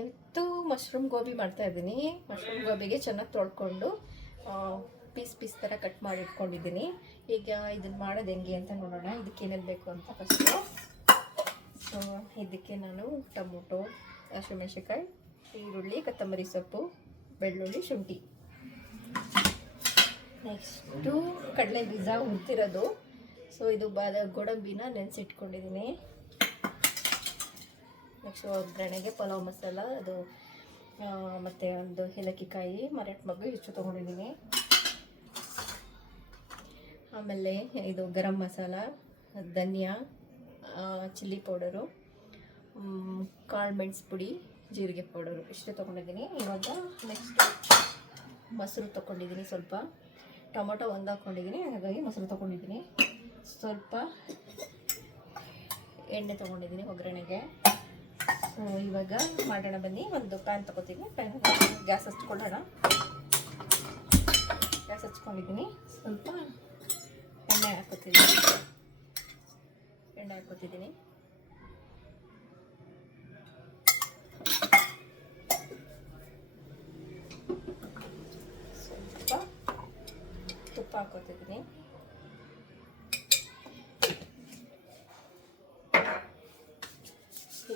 ಇವತ್ತು ಮಶ್ರೂಮ್ ಗೋಬಿ ಮಾಡ್ತಾ ಇದ್ದೀನಿ. ಮಶ್ರೂಮ್ ಗೋಬಿಗೆ ಚೆನ್ನಾಗಿ ತೊಳ್ಕೊಂಡು ಪೀಸ್ ಪೀಸ್ ಥರ ಕಟ್ ಮಾಡಿ ಇಟ್ಕೊಂಡಿದ್ದೀನಿ. ಈಗ ಇದನ್ನು ಮಾಡೋದು ಹೆಂಗೆ ಅಂತ ನೋಡೋಣ. ಇದಕ್ಕೆ ಏನೇನು ಬೇಕು ಅಂತ ಫಸ್ಟು ಸೊ ಇದಕ್ಕೆ ನಾನು ಟೊಮೊಟೊ ಹಸಿಮೆಣ್ಸಿಕಾಯಿ ಈರುಳ್ಳಿ, ಕೊತ್ತಂಬರಿ ಸೊಪ್ಪು, ಬೆಳ್ಳುಳ್ಳಿ, ಶುಂಠಿ. ನೆಕ್ಸ್ಟು ಕಡಲೆ ಬೀಜ ಹುರ್ತಿರೋದು ಸೊ ಇದು ಬಾದ ಗೋಡಂಬಿನ ನೆನೆಸಿಟ್ಕೊಂಡಿದ್ದೀನಿ. ನೆಕ್ಸ್ಟ್ ಒಗ್ಗರಣೆಗೆ ಪಲಾವ್ ಮಸಾಲ, ಅದು ಮತ್ತು ಒಂದು ಏಲಕ್ಕಿಕಾಯಿ ಮರಾಠ ಮಗು ಇಷ್ಟು ತೊಗೊಂಡಿದ್ದೀನಿ. ಆಮೇಲೆ ಇದು ಗರಂ ಮಸಾಲ, ಧನಿಯಾ ಚಿಲ್ಲಿ ಪೌಡರು ಕಾಳು ಮೆಣಸು ಪುಡಿ, ಜೀರಿಗೆ ಪೌಡರು ಇಷ್ಟು ತೊಗೊಂಡಿದ್ದೀನಿ. ಇವಾಗ ನೆಕ್ಸ್ಟ್ ಮೊಸರು ತೊಗೊಂಡಿದ್ದೀನಿ ಸ್ವಲ್ಪ. ಟೊಮೊಟೊ ಒಂದು ಹಾಕ್ಕೊಂಡಿದ್ದೀನಿ ಹಾಗಾಗಿ ಮೊಸರು ತೊಗೊಂಡಿದ್ದೀನಿ. ಸ್ವಲ್ಪ ಎಣ್ಣೆ ತೊಗೊಂಡಿದ್ದೀನಿ ಒಗ್ಗರಣೆಗೆ. ಇವಾಗ ಮಾಡೋಣ ಬನ್ನಿ. ಒಂದು ಪ್ಯಾನ್ ತಗೋತೀನಿ. ಪ್ಯಾನ್ ಗ್ಯಾಸ್ ಹಚ್ಕೊಳ್ಳೋಣ. ಗ್ಯಾಸ್ ಹಚ್ಕೊಂಡಿದ್ದೀನಿ. ಸ್ವಲ್ಪ ಎಣ್ಣೆ ಹಾಕೋತೀನಿ ಎಣ್ಣೆ ಹಾಕೋತಿದ್ದೀನಿ ಸ್ವಲ್ಪ ತುಪ್ಪ ಹಾಕೋತಿದ್ದೀನಿ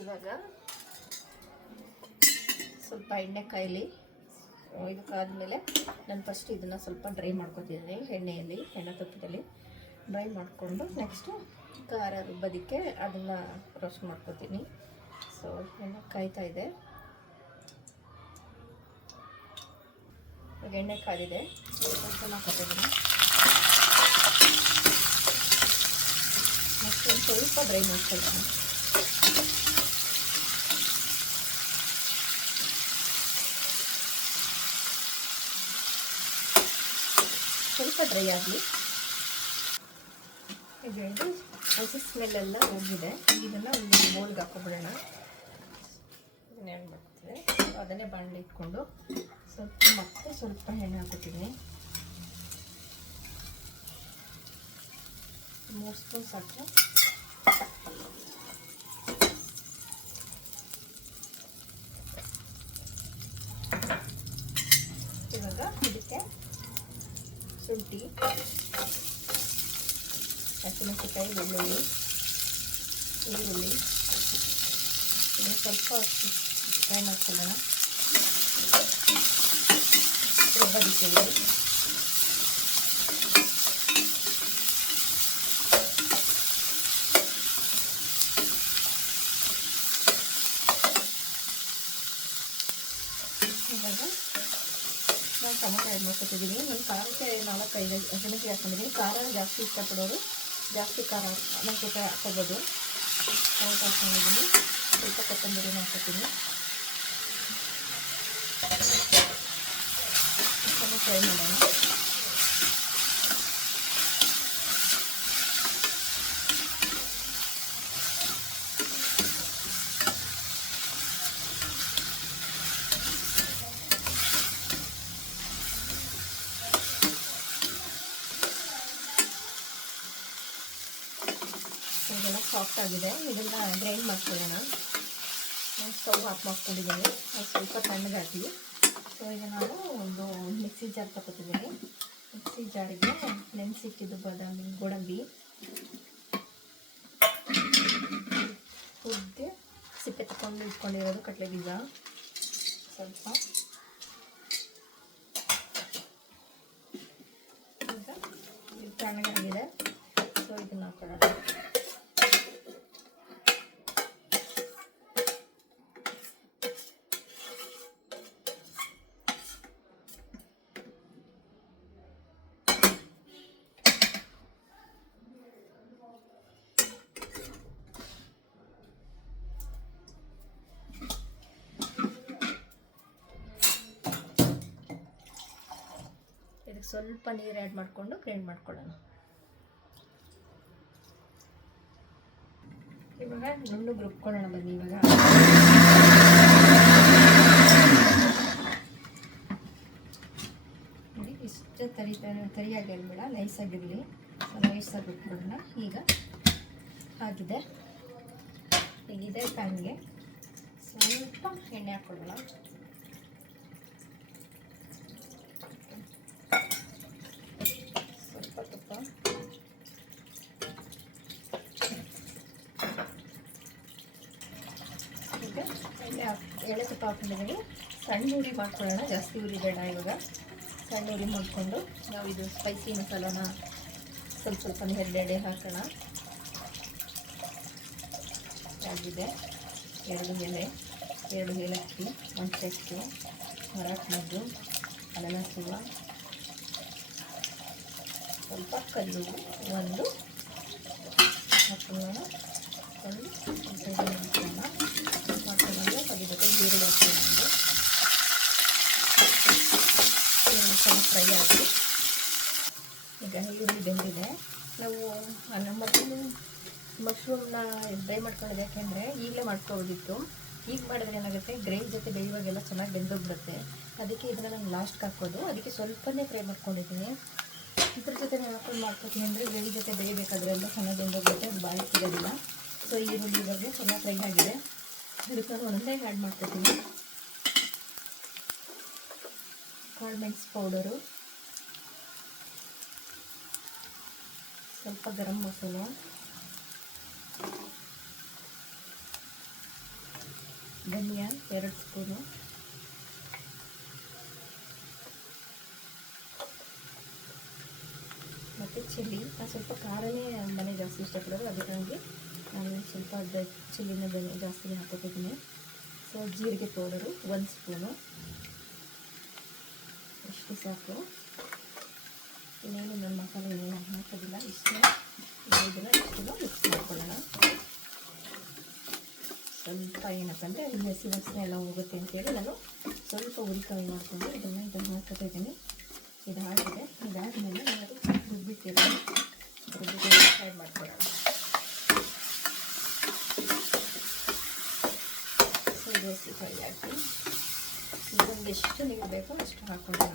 ಇವಾಗ ಸ್ವಲ್ಪ ಎಣ್ಣೆ ಕಾಯಲಿ ಇದಕ್ಕಾದ್ಮೇಲೆ ನಾನು ಫಸ್ಟ್ ಇದನ್ನು ಸ್ವಲ್ಪ ಡ್ರೈ ಮಾಡ್ಕೊತಿದ್ದೀನಿ, ಎಣ್ಣೆಯಲ್ಲಿ, ಎಣ್ಣೆ ತುಪ್ಪದಲ್ಲಿ. ಡ್ರೈ ಮಾಡಿಕೊಂಡು ನೆಕ್ಸ್ಟು ಖಾರ ರುಬ್ಬೋದಕ್ಕೆ ಅದನ್ನು ರೋಸ್ಟ್ ಮಾಡ್ಕೊತೀನಿ. ಸೊ ಎಣ್ಣೆ ಕಾಯ್ತಾ ಇದೆ. ಎಣ್ಣೆ ಕಾದಿದೆ. ನೆಕ್ಸ್ಟ್ ಸ್ವಲ್ಪ ಡ್ರೈ ಮಾಡ್ಕೊಳ್ತೀನಿ ಡ್ರೈ ಆಗಲಿ. ಇದು ಹಸಿ ಸ್ಮೆಲ್ಲೆಲ್ಲ ಹೋಗಿದೆ. ಇದನ್ನು ಒಂದು ಬೋಲ್ಗೆ ಹಾಕೊಬಿಡೋಣ ಇದನ್ನ ಮಾಡ್ತೀವಿ? ಅದನ್ನೇ ಬಾಣಲೆ ಇಟ್ಕೊಂಡು ಸ್ವಲ್ಪ ಮತ್ತೆ ಸ್ವಲ್ಪ ಎಣ್ಣೆ ಹಾಕೋತೀನಿ ಮೂರು ಸ್ಪೂನ್ ಸಾಕು ಇವಾಗ ಇದಕ್ಕೆ ಶುಂಠಿ ಹಸಿಮೆಣಸಿಕಾಯಿ ಬೆಳ್ಳುಳ್ಳಿ ಈರುಳ್ಳಿ ಇದನ್ನು ಸ್ವಲ್ಪ ಫ್ರೈ ಮಾಡ್ಕೊಳ್ಳೋಣ ರುಬ್ಬದಿಕ್ಕೆ ಇದೆ ಇವಾಗ ನಾನು ಮಾಡ್ಕೊತಿದ್ದೀನಿ ನಾನು ಖಾರಕ್ಕೆ ನಾಲ್ಕೈದು ಹಸಿಮೆಣಸಿಗೆ ಹಾಕೊಂಡಿದ್ದೀನಿ. ಖಾರ ಜಾಸ್ತಿ ಇಷ್ಟಪಡೋರು ಜಾಸ್ತಿ ಖಾರ ಮೆಣಸಿನ್ಕಾಯಿ ಹಾಕೋಬೋದು. ಟೊಮೊಟೊ ಹಾಕೊಂಡಿದ್ದೀನಿ. ಸ್ವಲ್ಪ ಕೊತ್ತಂಬರಿನ ಹಾಕ್ಕೊತೀನಿ ಫ್ರೈ ಮಾಡೋಣ. ಸಾಫ್ಟ್ ಆಗಿದೆ. ಇದನ್ನು ಗ್ರೈಂಡ್ ಮಾಡ್ಕೊಳ್ಳೋಣ. ಸ್ಟವ್ ಆಫ್ ಮಾಡ್ಕೊಂಡಿದ್ದೀನಿ. ಸ್ವಲ್ಪ ತಣ್ಣಗಾಗಲಿ ಸೊ ಈಗ ನಾನು ಒಂದು ಮಿಕ್ಸಿ ಜಾರ್ ತಗೋತಿದ್ದೀನಿ ಮಿಕ್ಸಿ ಜಾರಿಗೆ ನೆನೆಸಿಟ್ಟಿದ್ದು ಬಾದಾಮಿ, ಗೋಡಂಬಿ. ಉದ್ದೆ ಸಿಪ್ಪೆ ತಗೊಂಡು ಇಟ್ಕೊಂಡಿರೋದು ಕಡಲೆ ಬೀಜ ಸ್ವಲ್ಪ. ಈಗ ತಣ್ಣಗಾಗಿದೆ ಸೊ ಇದನ್ನು ಹಾಕೊಳ್ಳೋಣ ಇದಕ್ಕೆ ಸ್ವಲ್ಪ ನೀರು ಆ್ಯಡ್ ಮಾಡಿಕೊಂಡು ಗ್ರೈಂಡ್ ಮಾಡ್ಕೊಳ್ಳೋಣ. ಇವಾಗ ನುಣ್ಣು ರುಬ್ಕೊಳ್ಳೋಣ ಬನ್ನಿ ಇವಾಗ. ನೋಡಿ, ಇಷ್ಟು ತರಿ ತರಿಯಾಗಿರಬೇಡ ನೈಸಾಗಿರಲಿ ನೈಸಾಗಿ ರುಬ್ಕೊಳ್ಳೋಣ ಈಗ ಆಗಿದೆ. ಈಗಿದೆ ಪ್ಯಾನ್ಗೆ ಸ್ವಲ್ಪ ಎಣ್ಣೆ ಹಾಕ್ಕೊಳ್ಳೋಣ ಸ್ವಲ್ಪ ತುಪ್ಪ ಈಗ ಎಣ್ಣೆ ಹಾಕ್ ಎಳೆ ತುಪ್ಪ ಹಾಕೊಂಡಿದ್ದೀನಿ ಸಣ್ಣ ಉರಿ ಮಾಡ್ಕೊಳ್ಳೋಣ. ಜಾಸ್ತಿ ಉರಿ ಬೇಡ ಇವಾಗ. ಸಣ್ಣ ಉರಿ ಮಾಡಿಕೊಂಡು ನಾವು ಇದು ಸ್ಪೈಸಿ ಮಸಾಲಾನ ಸ್ವಲ್ಪ ಸ್ವಲ್ಪ ಎರಡೆಡೆ ಹಾಕೋಣ. ಆಗಿದೆ. ಎರಡು ಎಲೆ, ಎರಡು ಏಲಕ್ಕಿ, ಒಂದು ಚಕ್ಕೆ ಮರಾಠ ಮದ್ದು ಸ್ವಲ್ಪ ಕಲ್ಲು ಒಂದು ಹಾಕೋಣ ಒಂದು ಸೈಡ್ ಮಾಡ್ಕೊಳ್ಳೋಣ ಮಾಡ್ಕೊಂಡ್ರೆ ಅದ್ರ ಜೊತೆ ಈರುಳ್ಳಿ ಹಾಕ್ಕೊಳ್ಳೋಣ ಈರುಳ್ಳಿ ಸ್ವಲ್ಪ ಫ್ರೈ ಆಗಿ ಈಗ ಈರುಳ್ಳಿ ಬೆಂದಿದೆ ನಾವು ನಮ್ಮಲ್ಲಿ ಮಶ್ರೂಮ್ನ ಡ್ರೈ ಮಾಡ್ಕೊಳ್ಳೋದು ಯಾಕೆಂದರೆ ಈಗಲೇ ಮಾಡ್ಕೊಬೋದಿತ್ತು ಈಗ ಮಾಡಿದ್ರೆ ಏನಾಗುತ್ತೆ? ಗ್ರೇವಿ ಜೊತೆ ಬೇಯುವಾಗೆಲ್ಲ ಚೆನ್ನಾಗಿ ಬೆಂದೋಗ್ಬಿಡುತ್ತೆ. ಅದಕ್ಕೆ ಇದನ್ನ ನಾನು ಲಾಸ್ಟ್ಗೆ ಹಾಕೋದು. ಅದಕ್ಕೆ ಸ್ವಲ್ಪನೇ ಫ್ರೈ ಮಾಡ್ಕೊಂಡಿದ್ದೀನಿ. ಇದ್ರ ಜೊತೆ ನಾನು ಹಾಕೊಂಡು ಮಾಡ್ಕೊತೀನಿ ಅಂದರೆ ಗ್ರೇವಿ ಜೊತೆ ಬೇಯಬೇಕಾದ್ರೆ ಎಲ್ಲ ಚೆನ್ನಾಗಿ ಬೆಂದೋಗ್ಬಿಡುತ್ತೆ. ಅದು ಬಾಯಿ ಸಿಗೋದಿಲ್ಲ. ಸೊ ಈರುಳ್ಳಿ ಇವಾಗ ಚೆನ್ನಾಗಿ ಫ್ರೈ ಆಗಿದೆ. ಅದಕ್ಕೆ ನಾನು ಒಂದೇ ಆ್ಯಡ್ ಮಾಡ್ಕೊತೀನಿ. ಮೆಣಸು ಪೌಡರು ಸ್ವಲ್ಪ ಗರಂ ಮಸಾಲ. ಧನಿಯಾ, ಎರಡು ಸ್ಪೂನು. ಮತ್ತು ಚಿಲ್ಲಿ. ನಾನು ಸ್ವಲ್ಪ ಖಾರನೇ ಮನೆ ಜಾಸ್ತಿ ಇಷ್ಟಪಡೋದು. ಅದಕ್ಕಾಗಿ ನಾನು ಸ್ವಲ್ಪ ಚಿಲ್ಲಿನ ಬೆಲೆ ಜಾಸ್ತಿ ಹಾಕೋತಿದ್ದೀನಿ. ಸೊ, ಜೀರಿಗೆ ಪೌಡರು ಒಂದು ಸ್ಪೂನು. ಇಷ್ಟು ಸಾಕು. ಇನ್ನೇನು ನನ್ನ ಮಸಾಲೆ ಏನು ಹಾಕೋದಿಲ್ಲ. ಇಷ್ಟೇ. ಇಷ್ಟನ್ನು ಮಿಕ್ಸ್ ಮಾಡ್ಕೊಳ್ಳೋಣ. ಸ್ವಲ್ಪ ಏನಪ್ಪ ಅಂದರೆ ಇಲ್ಲಿ ಹಸಿ ವಾಸನೆ ಎಲ್ಲ ಹೋಗುತ್ತೆ ಅಂತೇಳಿ ನಾನು ಸ್ವಲ್ಪ ಉರಿ ಮಾಡ್ಕೊಂಡು ಇದನ್ನು ಇದನ್ನು ಹಾಕ್ತಾ ಇದ್ದೀನಿ. ಇದು ಇದಾದಮೇಲೆ ನಾನು ರುಬ್ಬಿಟ್ಟಿದ್ದೀನಿ ರುಬ್ಬಿಟ್ಟು ಫ್ರೈ ಮಾಡ್ಕೊಳ್ಳೋಣ. ಸೊ ಇದು ಹಸಿ ಫ್ರೈ ಹಾಕಿ. ಇದೊಂದು ಎಷ್ಟು ನೀರು ಬೇಕೋ ಅಷ್ಟು ಹಾಕೊಳ್ಳೋಣ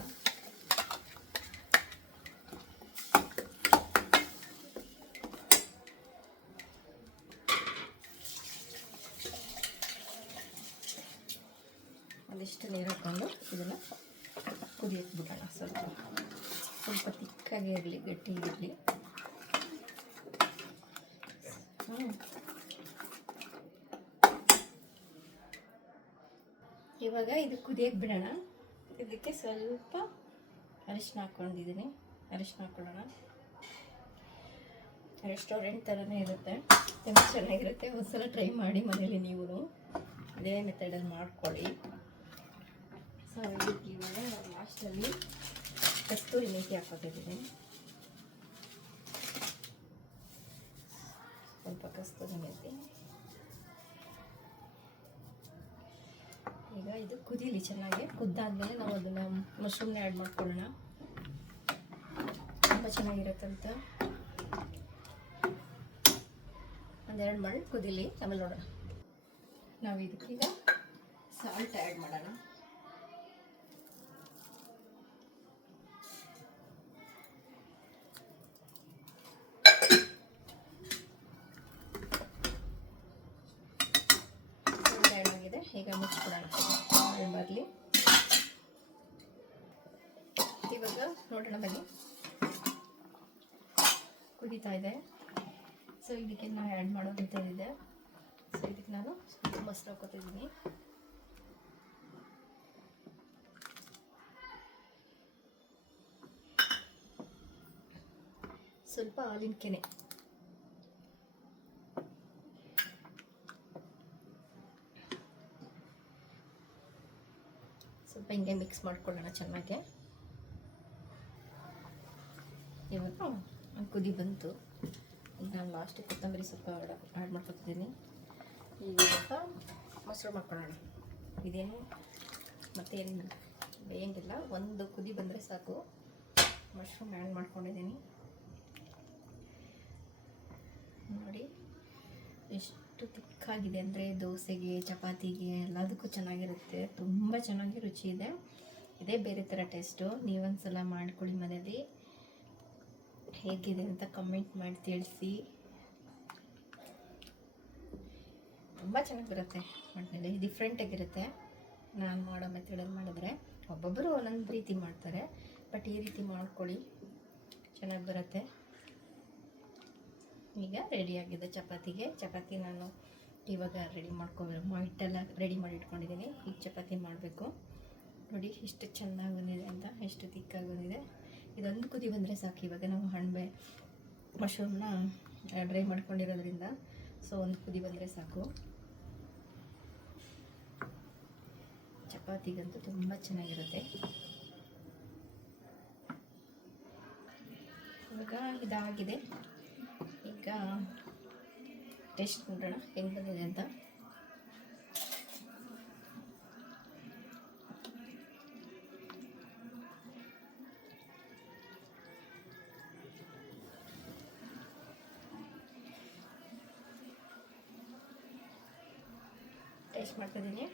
ಒಂದಿಷ್ಟು ನೀರು ಹಾಕ್ಕೊಂಡು ಇದನ್ನು ಕುದಿಯಕ್ಕೆ ಬಿಡೋಣ ಸ್ವಲ್ಪ. ಸ್ವಲ್ಪ ತಿಕ್ಕಾಗಿ ಇರಲಿ, ಗಟ್ಟಿ ಇರಲಿ. ಇವಾಗ ಇದು ಕುದಿಯಕ್ಕೆ ಬಿಡೋಣ ಇದಕ್ಕೆ ಸ್ವಲ್ಪ ಅರಿಶಿನ ಹಾಕ್ಕೊಂಡಿದ್ದೀನಿ. ಅರಿಶಿನ ಹಾಕ್ಕೊಳ್ಳೋಣ. ರೆಸ್ಟೋರೆಂಟ್ ಥರನೇ ಇರುತ್ತೆ. ತುಂಬ ಚೆನ್ನಾಗಿರುತ್ತೆ. ಒಂದ್ಸಲ ಟ್ರೈ ಮಾಡಿ ಮನೇಲಿ ನೀವು. ಇದೇ ಮೆಥಡಲ್ಲಿ ಮಾಡ್ಕೊಳ್ಳಿ. ಸೊ ಇದಕ್ಕೆ ಇವಾಗ ಲಾಸ್ಟಲ್ಲಿ ಕಸ್ತೂರಿ ಮೇಥಿ ಹಾಕೋತಿದ್ದೀನಿ ಸ್ವಲ್ಪ ಕಸ್ತೂರಿ ಮೇಥಿ ಈಗ ಇದು ಕುದೀಲಿ ಚೆನ್ನಾಗಿ ಕುದ್ದಾದ್ಮೇಲೆ ನಾವು ಅದನ್ನು ಮಶ್ರೂಮ್ನ ಆ್ಯಡ್ ಮಾಡ್ಕೊಳ್ಳೋಣ. ತುಂಬ ಚೆನ್ನಾಗಿರುತ್ತಂತ. ಒಂದೆರಡು ಮಣ್ಣು ಕುದೀಲಿ, ಆಮೇಲೆ ನೋಡೋಣ. ನಾವು ಇದಕ್ಕೀಗ ಸಾಲ್ಟ್ ಆ್ಯಡ್ ಮಾಡೋಣ. ಇವಾಗ ನೋಡೋಣ ಬನ್ನಿ. ಕುದೀತಾ ಇದೆ. ಸೊ ಇದಕ್ಕೆ ನಾನು ಆ್ಯಡ್ ಮಾಡೋದಂತೇಳಿದೆ ಸೊ ಇದಕ್ಕೆ ನಾನು ಮೊಸರು ಹಾಕೋತಿದ್ದೀನಿ ಸ್ವಲ್ಪ ಹಾಲಿನ ಕೆನೆ. ಸ್ವಲ್ಪ ಹಿಂಗೆ ಮಿಕ್ಸ್ ಮಾಡ್ಕೊಳ್ಳೋಣ ಚೆನ್ನಾಗೆ. ಕುದಿ ಬಂತು. ಈಗ ನಾನು ಲಾಸ್ಟಿಗೆ ಕೊತ್ತಂಬರಿ ಸ್ವಲ್ಪ ಆ್ಯಡ್ ಮಾಡ್ಕೊತಿದ್ದೀನಿ. ಸ್ವಲ್ಪ ಮೊಸರು ಮಾಡ್ಕೊಳ್ಳೋಣ. ಇದೇನು? ಮತ್ತೇನು ಬೇಯಂಗಿಲ್ಲ. ಒಂದು ಕುದಿ ಬಂದರೆ ಸಾಕು. ಮಶ್ರೂಮ್ ಆ್ಯಡ್ ಮಾಡ್ಕೊಂಡಿದ್ದೀನಿ. ನೋಡಿ, ಎಷ್ಟು ತಿಕ್ಕಾಗಿದೆ ಅಂದರೆ ದೋಸೆಗೆ, ಚಪಾತಿಗೆ, ಎಲ್ಲದಕ್ಕೂ ಚೆನ್ನಾಗಿರುತ್ತೆ. ತುಂಬ ಚೆನ್ನಾಗಿ ರುಚಿ ಇದೆ. ಇದೇ ಬೇರೆ ಥರ ಟೇಸ್ಟು ನೀವೊಂದ್ಸಲ ಮಾಡ್ಕೊಳ್ಳಿ ಮನೇಲಿ. ಹೇಗಿದೆ ಅಂತ ಕಮೆಂಟ್ ಮಾಡಿ ತಿಳಿಸಿ. ತುಂಬ ಚೆನ್ನಾಗಿ ಬರುತ್ತೆ ಮಾಡಿದ್ರೆ ಡಿಫ್ರೆಂಟಾಗಿರುತ್ತೆ ನಾನು ಮಾಡೋ ಮೆಥಡಲ್ಲಿ ಮಾಡಿದ್ರೆ ಒಬ್ಬೊಬ್ಬರು ಒಂದೊಂದು ರೀತಿ ಮಾಡ್ತಾರೆ ಬಟ್ ಈ ರೀತಿ ಮಾಡ್ಕೊಳ್ಳಿ, ಚೆನ್ನಾಗಿ ಬರುತ್ತೆ. ಈಗ ರೆಡಿಯಾಗಿದೆ ಚಪಾತಿಗೆ, ಚಪಾತಿ ನಾನು ಇವಾಗ ರೆಡಿ ಮಾಡ್ಕೊ ಹಿಟ್ಟೆಲ್ಲ ರೆಡಿ ಮಾಡಿ ಇಟ್ಕೊಂಡಿದ್ದೀನಿ. ಈಗ ಚಪಾತಿ ಮಾಡಬೇಕು. ನೋಡಿ, ಎಷ್ಟು ಚೆನ್ನಾಗಿ ಬಂದಿದೆ ಅಂತ, ಎಷ್ಟು ತಿಕ್ಕಾಗಿ ಬಂದಿದೆ. ಇದೊಂದು ಕುದಿ ಬಂದರೆ ಸಾಕು. ಇವಾಗ ನಾವು ಹಣ್ಬೆ ಮಶ್ರೂಮ್ನ ಡ್ರೈ ಮಾಡ್ಕೊಂಡಿರೋದ್ರಿಂದ ಸೊ ಒಂದು ಕುದಿ ಬಂದರೆ ಸಾಕು. ಚಪಾತಿಗಂತೂ ತುಂಬ ಚೆನ್ನಾಗಿರುತ್ತೆ. ಇವಾಗ ಇದಾಗಿದೆ. ಈಗ ಟೇಸ್ಟ್ ನೋಡೋಣ, ಹೆಂಗೆ ಬಂದಿದೆ ಅಂತ. ಟೇಸ್ಟ್ ಮಾಡ್ತಿದ್ದೀನಿ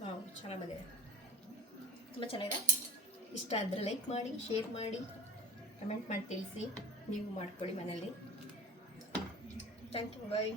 ವಾವ್ ಚೆನ್ನಾಗಿ ಬಂದಿದೆ ತುಂಬ ಚೆನ್ನಾಗಿದೆ ಇಷ್ಟ ಆದರೆ ಲೈಕ್ ಮಾಡಿ ಶೇರ್ ಮಾಡಿ ಕಮೆಂಟ್ ಮಾಡಿ ತಿಳಿಸಿ ನೀವು ಮಾಡ್ಕೊಳ್ಳಿ ಮನೇಲಿ ಥ್ಯಾಂಕ್ ಯು ಬಾಯ್